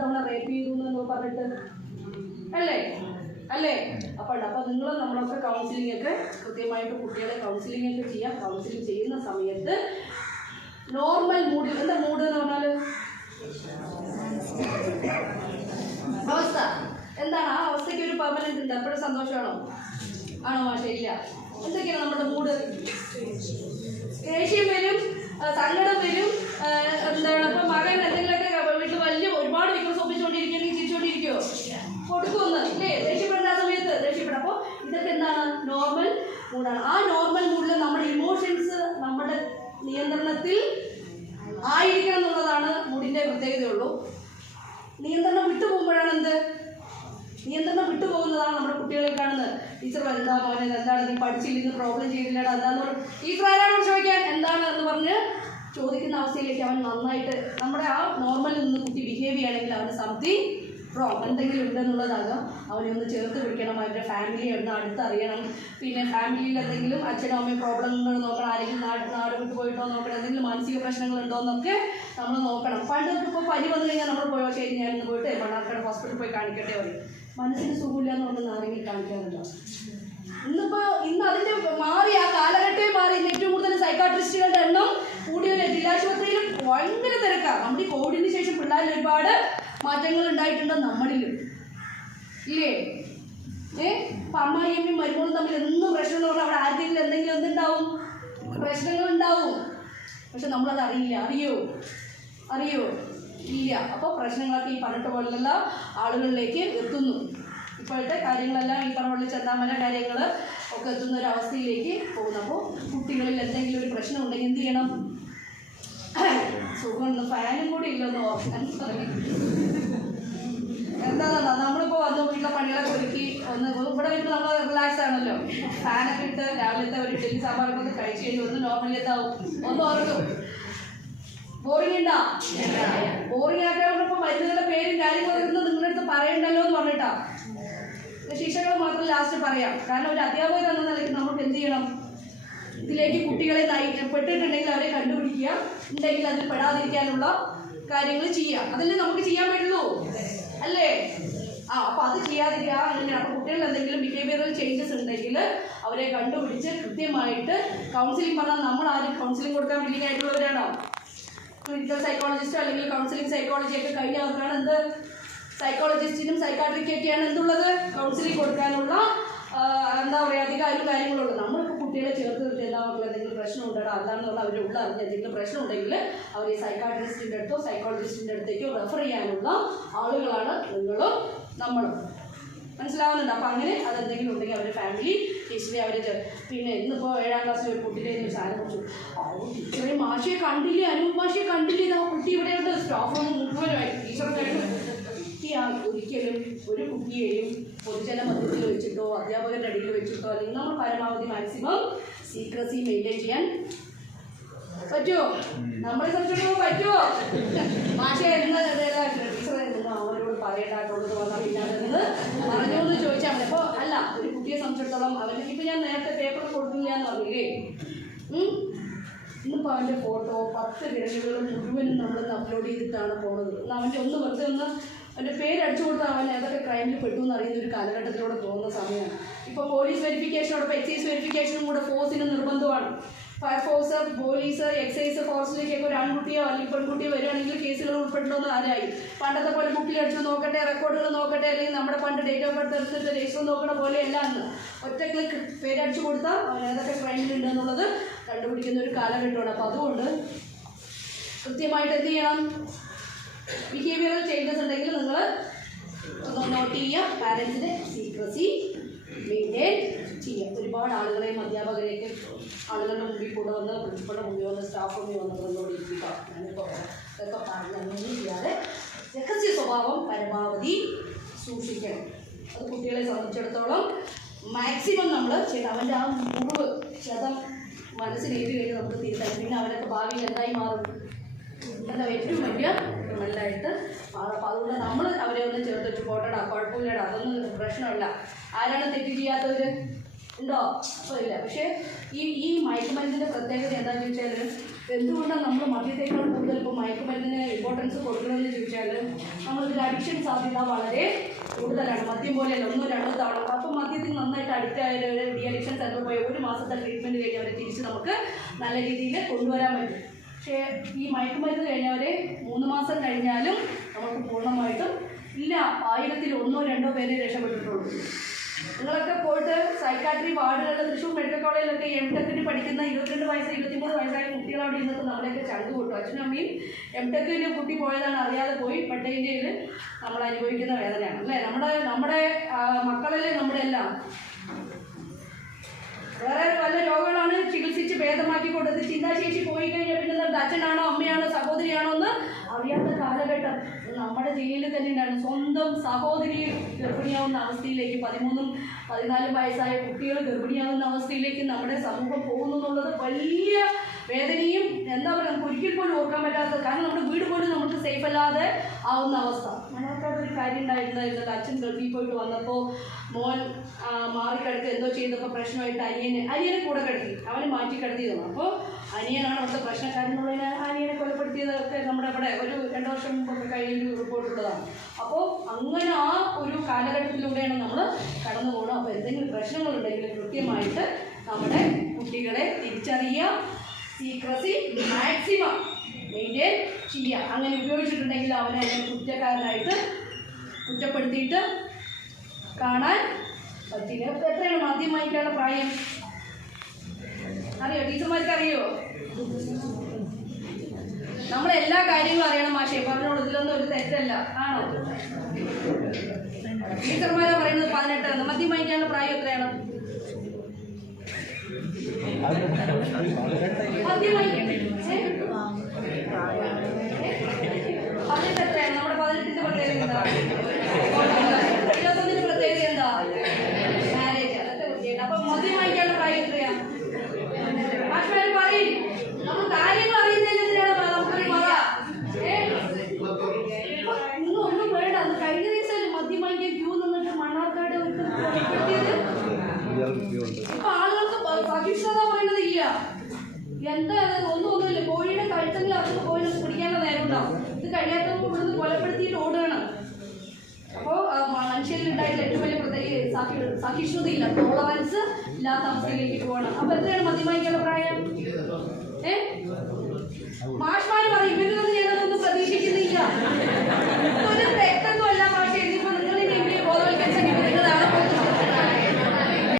തവണ റേപ്പ് ചെയ്തു എന്ന് പറഞ്ഞിട്ട് അല്ലേ അല്ലേ? അപ്പോൾ നിങ്ങൾ നമ്മളൊക്കെ കൗൺസിലിംഗ് ഒക്കെ കൃത്യമായിട്ട് കുട്ടികളെ കൗൺസിലിംഗ് ഒക്കെ ചെയ്യാം. കൗൺസിലിംഗ് ചെയ്യുന്ന സമയത്ത് നോർമൽ മൂഡിൽ, എന്താ മൂഡ് എന്ന് പറഞ്ഞാൽ അവസ്ഥ എന്താണ്, ആ അവസ്ഥയ്ക്ക് ഒരു പെർമനന്റ് ഉണ്ട്. അപ്പോഴും സന്തോഷമാണോ? ആണോ മാഷേ? ഇല്ല. എന്തൊക്കെയാണ് നമ്മുടെ മൂഡ്? ദേഷ്യം വരും, സങ്കടം വരും. എന്താണ് ഇപ്പം മകൻ എന്തെങ്കിലുമൊക്കെ വീട്ടിൽ വലിയ ഒരുപാട് വിക്രസ് ഒപ്പിച്ചുകൊണ്ടിരിക്കുകയാണെങ്കിൽ ചിരിച്ചുകൊണ്ടിരിക്കുമോ? കൊടുക്കുമെന്ന് ഇല്ലേ? ദേഷ്യപ്പെടേണ്ട സമയത്ത് ദേഷ്യപ്പെടും. അപ്പോൾ ഇതൊക്കെ എന്താണ്? നോർമൽ മൂഡാണ്. ആ നോർമൽ മൂഡിൽ നമ്മുടെ ഇമോഷൻസ് നമ്മുടെ നിയന്ത്രണത്തിൽ ആയിരിക്കണം എന്നുള്ളതാണ് മൂഡിൻ്റെ പ്രത്യേകതയുള്ളൂ. നിയന്ത്രണം വിട്ടുപോകുമ്പോഴാണ് എന്ത്? നിയന്ത്രണം വിട്ടുപോകുന്നതാണ് നമ്മുടെ കുട്ടികളിൽ കാണുന്നത്. ടീച്ചർ എന്താ മോനെ, എന്താണ് നീ പഠിച്ചില്ലെങ്കിൽ പ്രോബ്ലം ചെയ്തില്ലടാ, എന്താന്ന് പറഞ്ഞു ടീച്ചർ ആരാണോ ചോദിക്കാൻ എന്താണ് എന്ന് പറഞ്ഞ് ചോദിക്കുന്ന അവസ്ഥയിലേക്ക് അവൻ നന്നായിട്ട് നമ്മുടെ ആ നോർമലിൽ നിന്ന് കുട്ടി ബിഹേവ് ചെയ്യുകയാണെങ്കിൽ അവന് സംതിങ് റോങ് എന്തെങ്കിലും ഉണ്ടെന്നുള്ളതാകാം. അവനെ ഒന്ന് ചേർത്ത് പിടിക്കണം, അവരുടെ ഫാമിലി ഒന്ന് അടുത്തറിയണം. പിന്നെ ഫാമിലിയിൽ എന്തെങ്കിലും അച്ഛനും അമ്മയും പ്രോബ്ലങ്ങൾ നോക്കണം, ആരെങ്കിലും നാട് വിട്ട് പോയിട്ടോ നോക്കണം, എന്തെങ്കിലും മാനസിക പ്രശ്നങ്ങളുണ്ടോ എന്നൊക്കെ നമ്മൾ നോക്കണം. പണ്ടൊക്കെ ഇപ്പോൾ പനി വന്നു കഴിഞ്ഞാൽ നമ്മൾ പോയോ ശരി ഞാൻ ഇന്ന് പോയിട്ട് മണ്ണാർക്കാട് ഹോസ്പിറ്റലിൽ പോയി കാണിക്കട്ടെ പറയും. മനസ്സിന് സുഖമില്ല എന്ന് പറഞ്ഞാൽ ആരെങ്കിലും കാണിക്കാറുണ്ടോ? ഇന്ന് അതിൻ്റെ മാറി, ആ കാലഘട്ടമേ മാറി. ഏറ്റവും കൂടുതൽ സൈക്കാട്രിസ്റ്റുകളുടെ എണ്ണം കൂടിയ ജില്ലാശുപത്രിയിലും ഭയങ്കര തിരക്കാണ്. നമ്മുടെ ഈ കോവിഡിന് ശേഷം പിള്ളേരിൽ ഒരുപാട് മാറ്റങ്ങൾ ഉണ്ടായിട്ടുണ്ട് നമ്മളിലും ഇല്ലേ? ഇപ്പം അമ്മായിയമ്മയും മരുമോളും തമ്മിൽ എന്നും പ്രശ്നം എന്ന് പറഞ്ഞാൽ അവിടെ ആർക്കെങ്കിലും എന്തെങ്കിലും എന്തുണ്ടാവും? പ്രശ്നങ്ങൾ ഉണ്ടാവും. പക്ഷെ നമ്മളത് അറിയില്ല. അറിയോ? ഇല്ല. അപ്പോൾ പ്രശ്നങ്ങളൊക്കെ ഈ പറഞ്ഞിട്ട പോലുള്ള ആളുകളിലേക്ക് എത്തുന്നു. ഇപ്പോഴത്തെ കാര്യങ്ങളെല്ലാം ഈ പറഞ്ഞ പോലെ ചെന്താമല കാര്യങ്ങൾ ഒക്കെ എത്തുന്ന ഒരു അവസ്ഥയിലേക്ക് പോകുന്നു. അപ്പോൾ കുട്ടികളിൽ എന്തെങ്കിലും ഒരു പ്രശ്നം ഉണ്ടെങ്കിൽ എന്ത് ചെയ്യണം? സുഖമുണ്ട്, ഫാനും കൂടി ഇല്ലെന്ന് ഓർക്കാൻ പറയും. എന്താണെന്നാ നമ്മളിപ്പോൾ വന്ന് വീട്ടിലെ പണികളൊക്കെ ഒരുക്കി ഒന്ന് ഇവിടെ വരുമ്പോൾ നമ്മൾ റിലാക്സ് ആണല്ലോ. ഫാനൊക്കെ ഇട്ട് രാവിലത്തെ ഒരു ഇഡ്ഡലി സാമ്പാറൊക്കെ ഒന്ന് കഴിച്ച് കഴിഞ്ഞ് ഒന്ന് നോർമലി എത്താവും, ഒന്ന് ഓർക്കും. ബോറിംഗ് ഉണ്ടാ? ബോറിംഗ് ആക്കാറിപ്പോൾ മരുന്നുകളുടെ പേരും കാര്യങ്ങളൊക്കെ നിങ്ങളുടെ അടുത്ത് പറയണ്ടല്ലോ എന്ന് പറഞ്ഞിട്ടാ. ശിക്ഷകൾ മാത്രം ലാസ്റ്റ് പറയാം. കാരണം ഒരു അധ്യാപകർ എന്ന നിലയ്ക്ക് നമുക്ക് എന്ത് ചെയ്യണം? ഇതിലേക്ക് കുട്ടികളെ പെട്ടിട്ടുണ്ടെങ്കിൽ അവരെ കണ്ടുപിടിക്കുക, ഉണ്ടെങ്കിൽ അതിൽ പെടാതിരിക്കാനുള്ള കാര്യങ്ങൾ ചെയ്യുക. അതല്ലേ നമുക്ക് ചെയ്യാൻ പറ്റുള്ളൂ അല്ലേ? അപ്പോൾ അത് ചെയ്യാതിരിക്കുക. അങ്ങനെയാണ്. അപ്പോൾ കുട്ടികളിൽ എന്തെങ്കിലും ബിഹേവിയറൽ ചേഞ്ചസ് ഉണ്ടെങ്കിൽ അവരെ കണ്ടുപിടിച്ച് കൃത്യമായിട്ട് കൗൺസിലിംഗ് പറഞ്ഞാൽ നമ്മൾ ആരും കൗൺസിലിംഗ് കൊടുക്കാൻ വില്ലിംഗ് ആയിട്ടുള്ളവരാണോ? ക്ലിനിക്കൽ സൈക്കോളജിസ്റ്റോ അല്ലെങ്കിൽ കൗൺസിലിംഗ് സൈക്കോളജിയൊക്കെ കഴിഞ്ഞവർക്കാണ് എന്ത്? സൈക്കോളജിസ്റ്റിനും സൈക്കാട്രിക്കൊക്കെയാണ് എന്തുള്ളത്? കൗൺസിലിംഗ് കൊടുക്കാനുള്ള എന്താ പറയുക അധികാരം കാര്യങ്ങളുള്ളത്. നമ്മളിപ്പോൾ കുട്ടികളെ ചേർത്ത് നിർത്തി എന്താ മക്കൾ എന്തെങ്കിലും പ്രശ്നം ഉണ്ടോ അതാണെന്നുള്ള അവരുടെ ഉള്ള അറിഞ്ഞ് എന്തെങ്കിലും പ്രശ്നം ഉണ്ടെങ്കിൽ അവർ ഈ സൈക്കാട്രിസ്റ്റിൻ്റെ അടുത്തോ സൈക്കോളജിസ്റ്റിൻ്റെ അടുത്തേക്കോ റെഫർ ചെയ്യാനുള്ള ആളുകളാണ് നിങ്ങളും നമ്മളും. മനസ്സിലാവുന്നുണ്ട്? അപ്പം അങ്ങനെ അതെന്തെങ്കിലും ഉണ്ടെങ്കിൽ അവരുടെ ഫാമിലി ഹിസ്റ്ററി അവർ പിന്നെ ഇന്നിപ്പോൾ 7ാം ക്ലാസ്സിൽ ഒരു കുട്ടിയുടെ ഒരു സാധനം കുറിച്ചു. ടീച്ചറെ മാഷിയെ കണ്ടില്ലേ, അനൂപ് മാഷിയെ കണ്ടില്ലേ, ആ കുട്ടി ഇവിടെയുണ്ട്. സ്റ്റാഫ് ഒന്ന് മുഴുവനായി ടീച്ചറെ ഒരിക്കലും ഒരു കുട്ടിയെയും പൊതുജന മധ്യത്തിൽ വെച്ചിട്ടോ അധ്യാപകരുടെ അടിയിൽ വെച്ചിട്ടോ അല്ലെങ്കിൽ നമ്മൾ പരമാവധി മാക്സിമം സീക്രസി മെയിൻറ്റെയിൻ ചെയ്യാൻ പറ്റുമോ? നമ്മളെ സംബന്ധിച്ചിടത്തോളം പറ്റുമോ? മാഷെ ടീച്ചറെ അവരോട് പറയേണ്ടായിട്ടുള്ളത് വന്നാൽ പിന്നെ അതെന്ന് പറഞ്ഞോന്ന് ചോദിച്ചാൽ മതി. അപ്പോൾ അല്ല, ഒരു കുട്ടിയെ സംബന്ധിച്ചിടത്തോളം അവന് ഇപ്പം ഞാൻ നേരത്തെ പേപ്പർ കൊടുക്കില്ല എന്ന് പറഞ്ഞില്ലേ, ഇന്നിപ്പോൾ അവൻ്റെ ഫോട്ടോ 10 വിരലുകളും മുഴുവനും നമ്മളൊന്ന് അപ്ലോഡ് ചെയ്തിട്ടാണ് പോകുന്നത്. അവൻ്റെ ഒന്ന് വെറുതെ ഒന്ന് അവൻ്റെ പേരടിച്ചു കൊടുത്താൽ അവൻ ഏതൊക്കെ ക്രൈമിൽ പെട്ടു എന്ന് അറിയുന്ന ഒരു കാലഘട്ടത്തിലൂടെ പോകുന്ന സമയമാണ്. ഇപ്പോൾ പോലീസ് വെരിഫിക്കേഷനോടൊപ്പം എക്സൈസ് വെരിഫിക്കേഷനും കൂടെ ഫോഴ്സിന് നിർബന്ധമാണ്. ഫയർഫോഴ്സ്, പോലീസ്, എക്സൈസ് ഫോഴ്സിലേക്കൊക്കെ ഒരു ആൺകുട്ടിയോ അല്ലെങ്കിൽ പെൺകുട്ടിയോ വരികയാണെങ്കിൽ കേസുകൾ ഉൾപ്പെടണമെന്ന് ആരായി? പണ്ടത്തെ പോലെ ബുക്കിലടിച്ചു നോക്കട്ടെ, റെക്കോർഡുകൾ നോക്കട്ടെ, അല്ലെങ്കിൽ നമ്മുടെ പണ്ട് ഡേറ്റ് ഓഫ് ബർത്ത് എടുത്തിട്ട് രജിസ്റ്റർ നോക്കണ പോലെയല്ല എന്ന്. ഒറ്റ ക്ലിക്ക് പേരടിച്ചു കൊടുത്താൽ അവൻ ഏതൊക്കെ ക്രൈമിലുണ്ട് എന്നുള്ളത് കണ്ടുപിടിക്കുന്ന ഒരു കാലഘട്ടമാണ്. അപ്പോൾ അതുകൊണ്ട് കൃത്യമായിട്ട് എന്ത് ചെയ്യണം? ബിഹേവിയറൽ ചേഞ്ചസ് ഉണ്ടെങ്കിൽ നിങ്ങൾ നോട്ട് ചെയ്യുക. പാരൻസിൻ്റെ സീക്രസി മെയിൻറ്റെയിൻ ചെയ്യുക. ഒരുപാട് ആളുകളെയും അധ്യാപകരെയൊക്കെ ആളുകളുടെ മുമ്പിൽ കൂടെ വന്ന് പ്രിൻസിപ്പളുടെ മുമ്പിൽ വന്ന് സ്റ്റാഫ് മുമ്പിൽ വന്നതുകൊണ്ടോട് ഇരിക്കുക. ഞാനിപ്പോൾ ഇതൊക്കെ പറഞ്ഞൊന്നും ചെയ്യാതെ രഹസ്യ സ്വഭാവം പരമാവധി സൂക്ഷിക്കണം. അത് കുട്ടികളെ സംബന്ധിച്ചിടത്തോളം മാക്സിമം നമ്മൾ ചെയ്യണം. അവൻ്റെ ആ മുറിവ് ക്ഷതം മനസ്സിലേറ്റ് കഴിഞ്ഞ് നമുക്ക് തിരിച്ചറിയാം. പിന്നെ അവരൊക്കെ ഭാവിയിൽ എന്തായി മാറും? എന്താ ഏറ്റവും വലിയ ക്രിമിനലായിട്ട് മാറും. അപ്പോൾ അതുകൊണ്ട് നമ്മൾ അവരെ ഒന്ന് ചേർത്ത് വെച്ച് പോട്ടടാ, കുഴപ്പമില്ലടാ, അതൊന്നും പ്രശ്നമില്ല. ആരാണ് തെറ്റ് ചെയ്യാത്തവർ ഉണ്ടോ? അപ്പോൾ ഇല്ല. പക്ഷേ ഈ മയക്കുമരുന്നിൻ്റെ പ്രത്യേകത എന്താണെന്ന് ചോദിച്ചാൽ, എന്തുകൊണ്ടാണ് നമ്മൾ മദ്യത്തേക്കാൾ കൂടുതൽ ഇപ്പോൾ മയക്കുമരുന്നിന് ഇമ്പോർട്ടൻസ് കൊടുക്കണമെന്ന് ചോദിച്ചാൽ, നമ്മളിതിൽ അഡിക്ഷൻ സാധ്യത വളരെ കൂടുതലാണ്. മദ്യം പോലെയല്ല, 1-2 തവണ. അപ്പം മദ്യത്തിൽ നന്നായിട്ട് അഡിക്റ്റ് ആയ ഡി അഡിക്ഷൻ സെൻ്ററിൽ പോയി 1 മാസത്തെ ട്രീറ്റ്മെൻറ്റ് കഴിഞ്ഞ് അവരെ തിരിച്ച് നമുക്ക് നല്ല രീതിയിൽ കൊണ്ടുവരാൻ പറ്റും. പക്ഷേ ഈ മയക്കുമരുന്ന് കഴിഞ്ഞവരെ 3 മാസം കഴിഞ്ഞാലും നമുക്ക് പൂർണ്ണമായിട്ടും ഇല്ല. 1000-1-2 പേരെ രക്ഷപ്പെട്ടിട്ടുള്ളൂ. നിങ്ങളൊക്കെ പോയിട്ട് സൈക്കാട്രി വാർഡുകളിൽ തൃശ്ശൂർ മെഡിക്കൽ കോളേജിലൊക്കെ എംടെക്കിന് പഠിക്കുന്ന 22 വയസ്സ് 23 വയസ്സായ കുട്ടികളവിടെ ഇരുന്നിട്ട് നമ്മളെയൊക്കെ ചങ്ക് പൊട്ടും. അച്ഛനും അമ്മയും എംടെക്കിന് കുട്ടി പോയതാണ്, അറിയാതെ പോയി പെട്ടതിൻ്റെ നമ്മൾ അനുഭവിക്കുന്ന വേദനയാണ് അല്ലേ. നമ്മുടെ മക്കളല്ലേ നമ്മുടെ എല്ലാം. വേറെ വല്ല രോഗങ്ങളാണ് ചികിത്സിച്ച് ഭേദമാക്കി കൊടുത്ത് ചിന്താശേഷി പോയി കഴിഞ്ഞാൽ പിന്നെ അച്ഛനാണോ അമ്മയാണോ സഹോദരിയാണോ എന്ന് അറിയാത്ത കാലഘട്ടം നമ്മുടെ ജില്ലയിൽ തന്നെ ഉണ്ടായിരുന്നു. സ്വന്തം സഹോദരി ഗർഭിണിയാവുന്ന അവസ്ഥയിലേക്ക് 13-14 വയസ്സായ കുട്ടികൾ ഗർഭിണിയാവുന്ന അവസ്ഥയിലേക്ക് നമ്മുടെ സമൂഹം പോകുന്നു എന്നുള്ളത് വലിയ വേദനയും എന്താ പറയുക, നമുക്ക് ഒരിക്കൽ പോലും ഓർക്കാൻ പറ്റാത്തത്. കാരണം നമ്മുടെ വീട് പോലും നമുക്ക് സേഫ് അല്ലാതെ ആവുന്ന അവസ്ഥ. ഞങ്ങൾക്കവിടെ ഒരു കാര്യം ഉണ്ടായിരുന്നല്ലോ, അച്ഛൻ ഗൾഫിൽ പോയിട്ട് വന്നപ്പോൾ മോൻ മാറിക്കിടക്ക് എന്തോ ചെയ്തപ്പോൾ പ്രശ്നമായിട്ട് അനിയനെ കൂടെ കിടത്തി, അവന് മാറ്റി കിടത്തി തന്നു. അപ്പോൾ അനിയനാണ് അവിടുത്തെ പ്രശ്നക്കാരെന്നുള്ളതിന് അനിയനെ കൊലപ്പെടുത്തിയതൊക്കെ നമ്മുടെ ഇവിടെ ഒരു 2 വർഷം മുമ്പൊക്കെ കഴിഞ്ഞൊരു റിപ്പോർട്ടുള്ളതാണ്. അപ്പോൾ അങ്ങനെ ആ ഒരു കാലഘട്ടത്തിലൂടെയാണ് നമ്മൾ കടന്നു പോകുന്നത്. അപ്പോൾ എന്തെങ്കിലും പ്രശ്നങ്ങളുണ്ടെങ്കിൽ കൃത്യമായിട്ട് നമ്മുടെ കുട്ടികളെ തിരിച്ചറിയുക, സീക്രസി മാക്സിമം മെയിൻറ്റെയിൻ ചെയ്യുക. അങ്ങനെ ഉപയോഗിച്ചിട്ടുണ്ടെങ്കിൽ അവനെ കുറ്റക്കാരനായിട്ട് കുറ്റപ്പെടുത്തിയിട്ട് കാണാൻ പറ്റില്ല. എത്രയാണ് മദ്യം വാങ്ങിക്കാനുള്ള പ്രായം അറിയോ? ടീച്ചർമാർക്ക് അറിയോ? നമ്മളെല്ലാ കാര്യങ്ങളും അറിയണം മാഷേ, പറഞ്ഞോളൂ. ഇതിലൊന്നും ഒരു തെറ്റല്ല, ആണോ? ടീച്ചർമാരെ പറയുന്നത് 18. മദ്യം വാങ്ങിക്കാനുള്ള പ്രായം എത്രയാണ്? മദ്യം വാങ്ങിക്കണ്ടേ? 18 എത്രയാണ്? നമ്മുടെ 18ന്റെ പ്രത്യേകത എന്താ? 21ന്റെ പ്രത്യേകത എന്താ? മാരേജ്. അതൊക്കെ കുട്ടിയാണ്. അപ്പൊ മദ്യം വാങ്ങിക്കാനുള്ള പ്രായം എത്രയാ? മാഷ്മാര് പറയും. നമ്മൾ കാര്യങ്ങൾ അറിയുന്നതിനെതിരാണ് നമുക്കൊരു മത. ഇന്നും ഒന്നും വേണ്ട. അത് കഴിഞ്ഞ ദിവസം മദ്യം വാങ്ങിക്കാൻ ക്യൂ നിന്നിട്ട് മണ്ണാർക്കാട് കിട്ടിയത്. ഇപ്പൊ ആളുകൾക്ക് സഹിഷ്ണുത പറയുന്നത് ഇല്ല. എന്താ ഒന്നുമില്ല. കോഴിയുടെ കഴുത്തെങ്കിൽ അവർക്ക് കോഴി പിടിക്കാനുള്ള നേരം ഉണ്ടാവും. ഇത് കഴിയാത്തവർക്ക് ഇവിടുന്ന് കൊലപ്പെടുത്തിയിട്ട് ഓടുകയാണ്. അപ്പോൾ മനുഷ്യരിൽ ഉണ്ടായിട്ടുള്ള ഏറ്റവും വലിയ സഹിഷ്ണുതയില്ല, ടോളറൻസ് ഇല്ലാത്ത അവസ്ഥയിലേക്ക് പോകണം. അപ്പൊ എത്രയാണ് മദ്യം വാങ്ങിക്കാനുള്ള പ്രായം? മാഷ്മാര്